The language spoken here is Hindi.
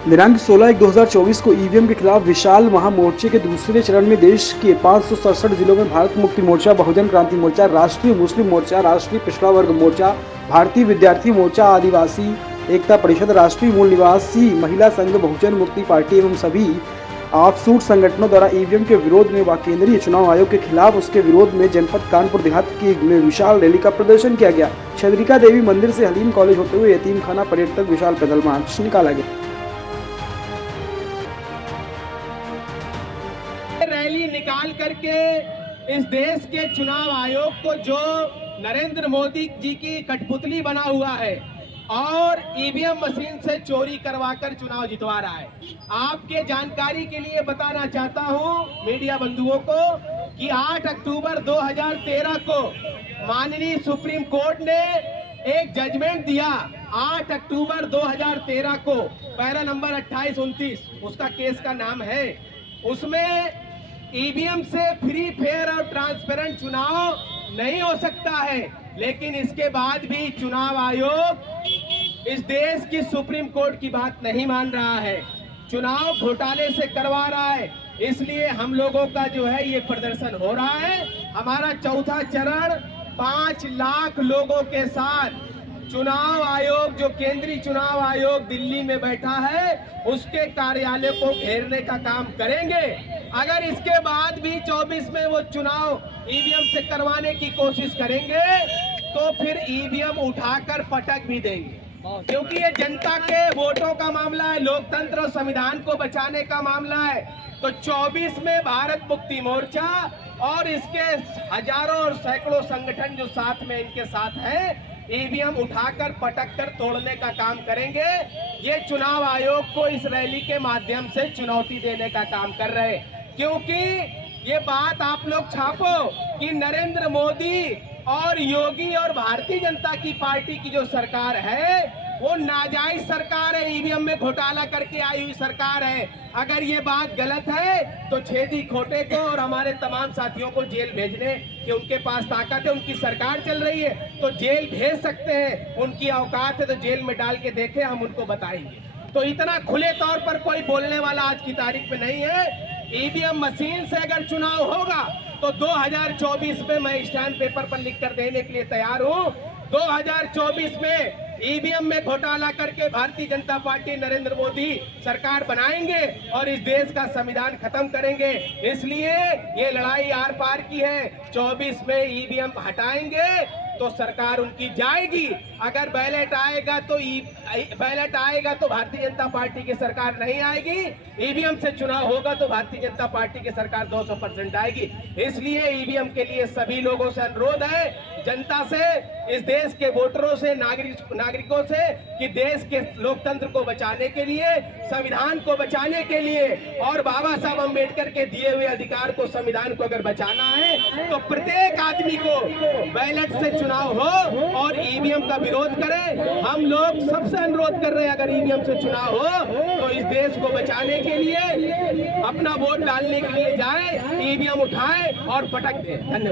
दिनांक 16/1/2024 को ईवीएम के खिलाफ विशाल महामोर्चे के दूसरे चरण में देश के 567 जिलों में भारत मुक्ति मोर्चा, बहुजन क्रांति मोर्चा, राष्ट्रीय मुस्लिम मोर्चा, राष्ट्रीय पिछड़ा वर्ग मोर्चा, भारतीय विद्यार्थी मोर्चा, आदिवासी एकता परिषद, राष्ट्रीय मूल निवासी महिला संघ, बहुजन मुक्ति पार्टी एवं सभी ऑफशूट संगठनों द्वारा ईवीएम के विरोध में व केंद्रीय चुनाव आयोग के खिलाफ उसके विरोध में जनपद कानपुर देहात में विशाल रैली का प्रदर्शन किया गया। चंद्रिका देवी मंदिर से हलीम कॉलेज होते हुए यतीम खाना परेड तक विशाल पैदल मार्च निकाला गया। रैली निकाल करके इस देश के चुनाव आयोग को जो नरेंद्र मोदी जी की कठपुतली बना हुआ है और ईवीएम मशीन से चोरी करवाकर चुनाव जितवा रहा है। आपके जानकारी के लिए बताना चाहता हूं मीडिया बंधुओं को कि 8 अक्टूबर 2013 को माननीय सुप्रीम कोर्ट ने एक जजमेंट दिया। 8 अक्टूबर 2013 को पैरा नंबर 2829 उसका केस का नाम है। उसमें ईवीएम से फ्री फेयर और ट्रांसपेरेंट चुनाव नहीं हो सकता है, लेकिन इसके बाद भी चुनाव आयोग इस देश की सुप्रीम कोर्ट की बात नहीं मान रहा है, चुनाव घोटाले से करवा रहा है। इसलिए हम लोगों का जो है ये प्रदर्शन हो रहा है। हमारा चौथा चरण 5 लाख लोगों के साथ चुनाव आयोग, जो केंद्रीय चुनाव आयोग दिल्ली में बैठा है, उसके कार्यालय को घेरने का काम करेंगे। अगर इसके बाद भी 24 में वो चुनाव ईवीएम से करवाने की कोशिश करेंगे तो फिर ईवीएम उठाकर पटक भी देंगे, क्योंकि ये जनता के वोटों का मामला है, लोकतंत्र और संविधान को बचाने का मामला है। तो 24 में भारत मुक्ति मोर्चा और इसके हजारों और सैकड़ों संगठन जो साथ में इनके साथ हैं, ईवीएम उठाकर पटक कर तोड़ने का काम करेंगे। ये चुनाव आयोग को इस रैली के माध्यम से चुनौती देने का काम कर रहे हैं, क्योंकि ये बात आप लोग छापो कि नरेंद्र मोदी और योगी और भारतीय जनता की पार्टी की जो सरकार है वो नाजायज सरकार है, ईवीएम में घोटाला करके आई हुई सरकार है। अगर ये बात गलत है तो छेदी खोटे को और हमारे तमाम साथियों को जेल भेजने की उनके पास ताकत है, उनकी सरकार चल रही है तो जेल भेज सकते हैं, उनकी औकात है तो जेल में डाल के देखें, हम उनको बताएंगे। तो इतना खुले तौर पर कोई बोलने वाला आज की तारीख में नहीं है। ईवीएम मशीन से अगर चुनाव होगा तो 2024 में मैं स्टैंड पेपर पर लिख कर देने के लिए तैयार हूं। 2024 में ईवीएम में घोटाला करके भारतीय जनता पार्टी नरेंद्र मोदी सरकार बनाएंगे और इस देश का संविधान खत्म करेंगे। इसलिए ये लड़ाई आर पार की है। 24 में ईवीएम हटाएंगे तो सरकार उनकी जाएगी। अगर बैलेट आएगा तो भारतीय जनता पार्टी की सरकार नहीं आएगी। ईवीएम से चुनाव होगा तो भारतीय जनता पार्टी की सरकार 200% आएगी। इसलिए ईवीएम के लिए सभी लोगों से अनुरोध है, जनता से, इस देश के वोटरों से, नागरिकों से, कि देश के लोकतंत्र को बचाने के लिए, संविधान को बचाने के लिए और बाबा साहब अम्बेडकर के दिए हुए अधिकार को, संविधान को अगर बचाना है तो प्रत्येक आदमी को बैलेट से चुनाव हो और ईवीएम का विरोध करें। हम लोग सबसे अनुरोध कर रहे हैं, अगर ईवीएम से चुनाव हो तो इस देश को बचाने के लिए अपना वोट डालने के लिए जाए, ईवीएम उठाए और पटक दें। धन्यवाद।